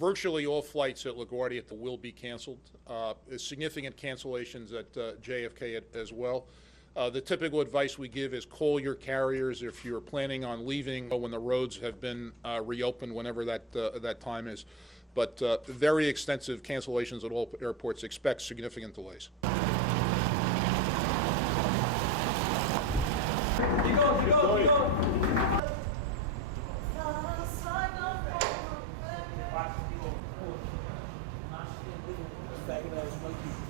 Virtually all flights at LaGuardia will be canceled. Significant cancellations at JFK as well. The typical advice we give is call your carriers if you're planning on leaving when the roads have been reopened, whenever that time is. But very extensive cancellations at all airports. Expect significant delays. Keep going. Faggot ass monkey.